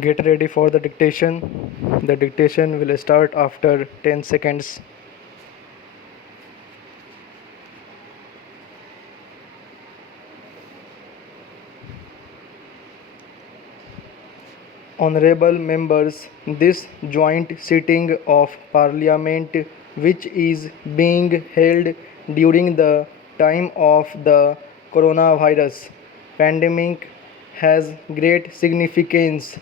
Get ready for the dictation. The dictation will start after 10 seconds. Honorable members, this joint sitting of Parliament, which is being held during the time of the coronavirus pandemic, has great significance.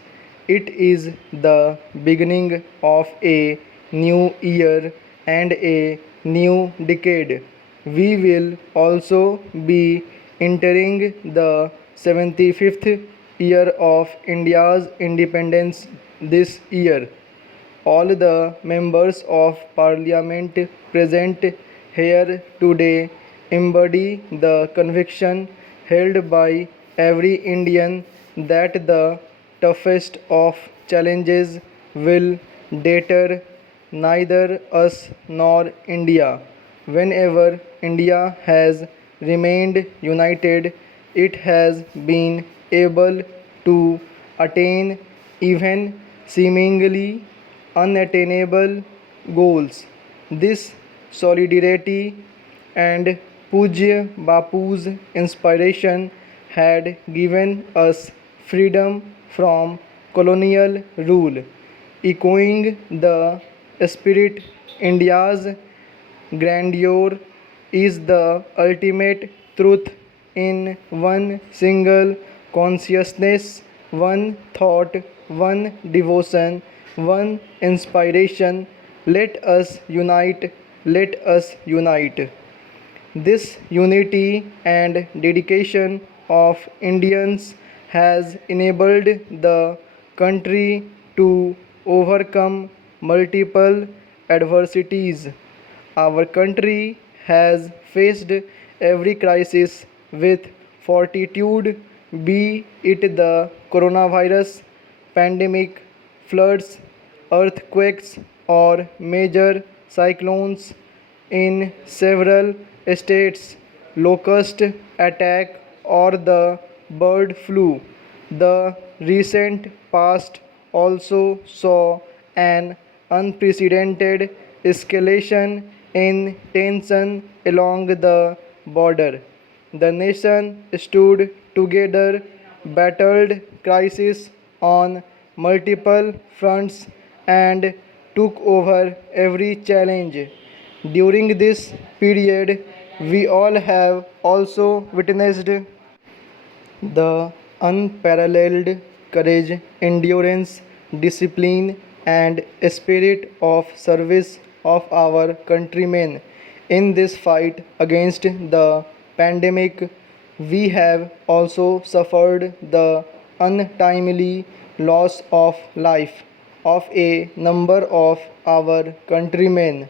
It is the beginning of a new year and a new decade. We will also be entering the 75th year of India's independence this year. All the members of parliament present here today embody the conviction held by every Indian that the toughest of challenges will deter neither us nor India. Whenever India has remained united, it has been able to attain even seemingly unattainable goals. This solidarity and Pujya Bapu's inspiration had given us freedom from colonial rule, echoing the spirit India's grandeur is the ultimate truth in one single consciousness, one thought, one devotion, one inspiration. Let us unite, let us unite. This unity and dedication of Indians has enabled the country to overcome multiple adversities. Our country has faced every crisis with fortitude, be it the coronavirus pandemic, floods, earthquakes, or major cyclones in several states, locust attack, or the bird flu. The recent past also saw an unprecedented escalation in tension along the border. The nation stood together, battled crisis on multiple fronts, and took over every challenge. During this period, we all have also witnessed the unparalleled courage, endurance, discipline, and spirit of service of our countrymen in this fight against the pandemic. We have also suffered the untimely loss of life of a number of our countrymen.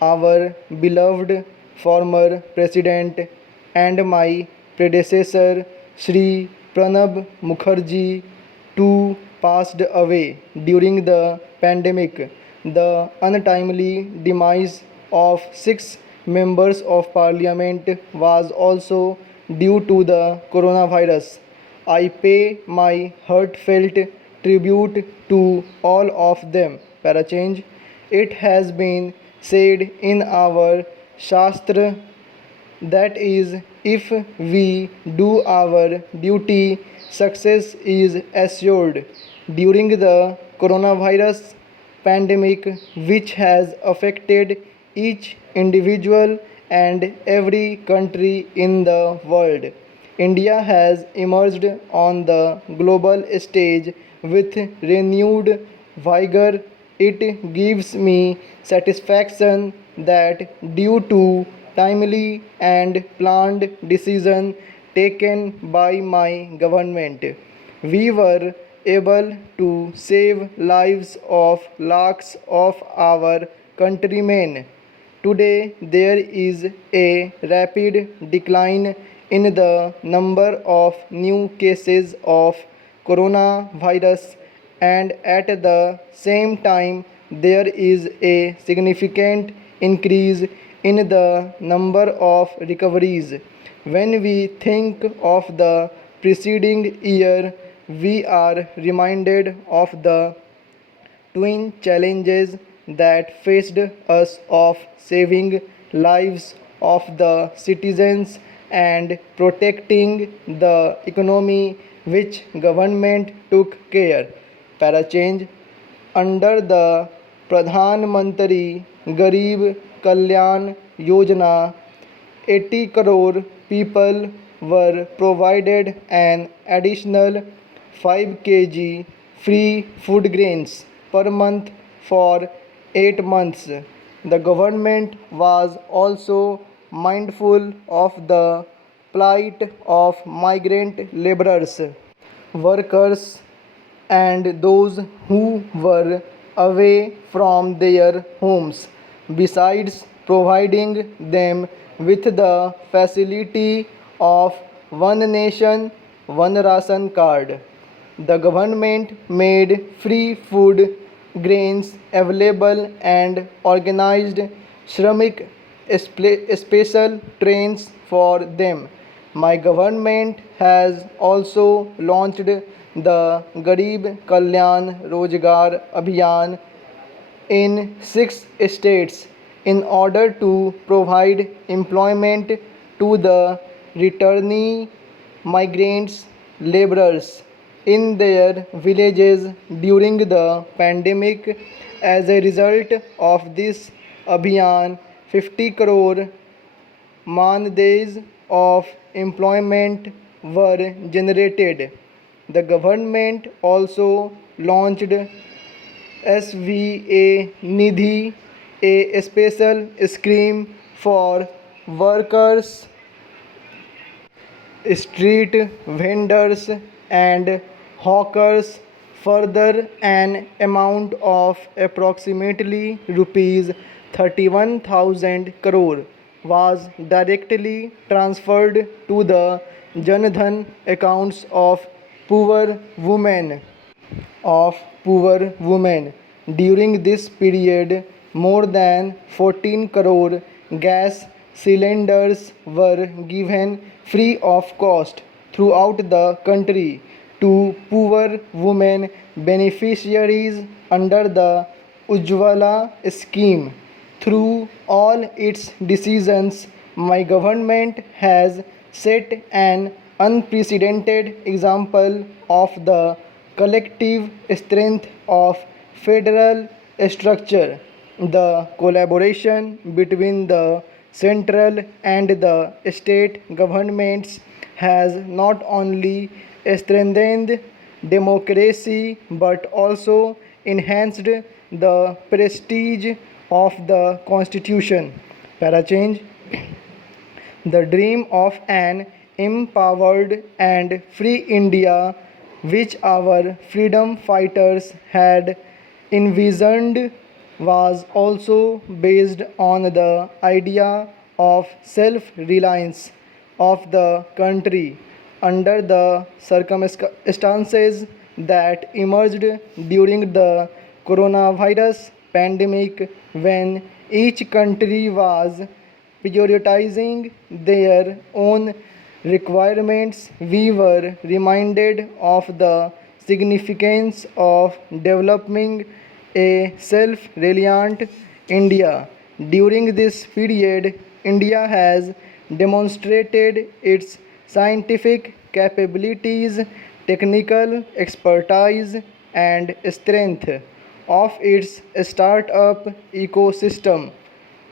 Our beloved former president and my predecessor Sri Pranab Mukherjee too passed away during the pandemic. The untimely demise of six members of parliament was also due to the coronavirus. I pay my heartfelt tribute to all of them. Parachange. It has been said in our Shastra that is, if we do our duty, success is assured. During the coronavirus pandemic, which has affected each individual and every country in the world, India has emerged on the global stage with renewed vigor. It gives me satisfaction that due to timely and planned decision taken by my government, we were able to save lives of lakhs of our countrymen. Today, there is a rapid decline in the number of new cases of coronavirus, and at the same time, there is a significant increase in the number of recoveries. When we think of the preceding year, we are reminded of the twin challenges that faced us of saving lives of the citizens and protecting the economy, which government took care. Para change under the Pradhan Mantri Garib Kalyan Yojana, 80 crore people were provided an additional 5 kg free food grains per month for 8 months. The government was also mindful of the plight of migrant laborers, workers, and those who were away from their homes, besides providing them with the facility of one nation, one ration card. The government made free food grains available and organized Shramik special trains for them. My government has also launched the Garib Kalyan Rozgar Abhiyan in 6 states in order to provide employment to the returnee migrants laborers in their villages during the pandemic. As a result of this abhiyan, 50 crore man days of employment were generated. The government also launched SVA Nidhi, a special scheme for workers, street vendors, and hawkers. Further, an amount of approximately rupees 31,000 crore was directly transferred to the Jan Dhan accounts of poor women. During this period, more than 14 crore gas cylinders were given free of cost throughout the country to poor women beneficiaries under the Ujjwala scheme. Through all its decisions, my government has set an unprecedented example of the collective strength of federal structure. The collaboration between the central and the state governments has not only strengthened democracy but also enhanced the prestige of the constitution. Para change the dream of an empowered and free India, which our freedom fighters had envisioned, was also based on the idea of self reliance of the country under the circumstances that emerged during the coronavirus pandemic, when each country was prioritizing their own requirements. We were reminded of the significance of developing a self reliant India. During this period, India has demonstrated its scientific capabilities, technical expertise, and strength of its startup ecosystem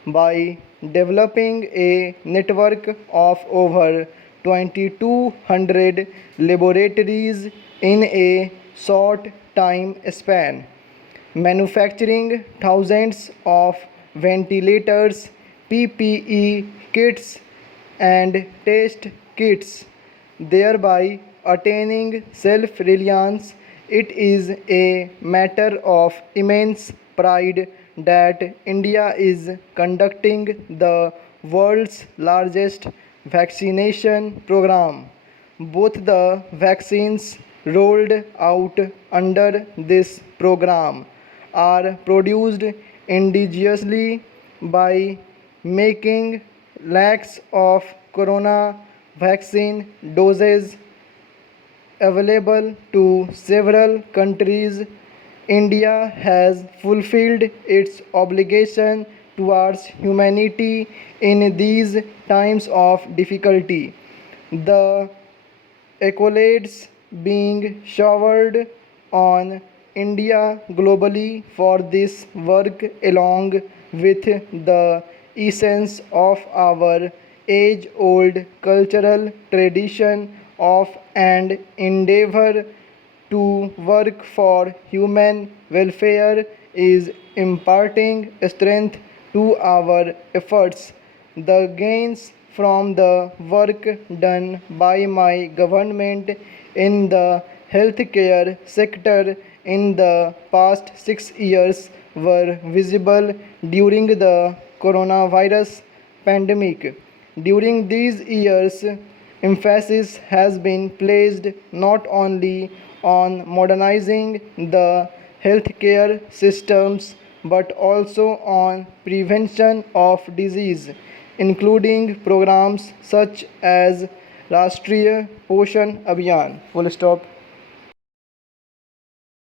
by developing a network of over 2,200 laboratories in a short time span, manufacturing thousands of ventilators, PPE kits, and test kits, thereby attaining self reliance. It is a matter of immense pride that India is conducting the world's largest vaccination program. Both the vaccines rolled out under this program are produced indigenously by making lakhs of corona vaccine doses available to several countries, India has fulfilled its obligation towards humanity in these times of difficulty. The accolades being showered on India globally for this work, along with the essence of our age old cultural tradition of and endeavor to work for human welfare, is imparting strength to our efforts. The gains from the work done by my government in the healthcare sector in the past 6 years were visible during the coronavirus pandemic. During these years, emphasis has been placed not only on modernizing the healthcare systems but also on prevention of disease, including programs such as Rashtriya Poshan Abhiyan. Full stop.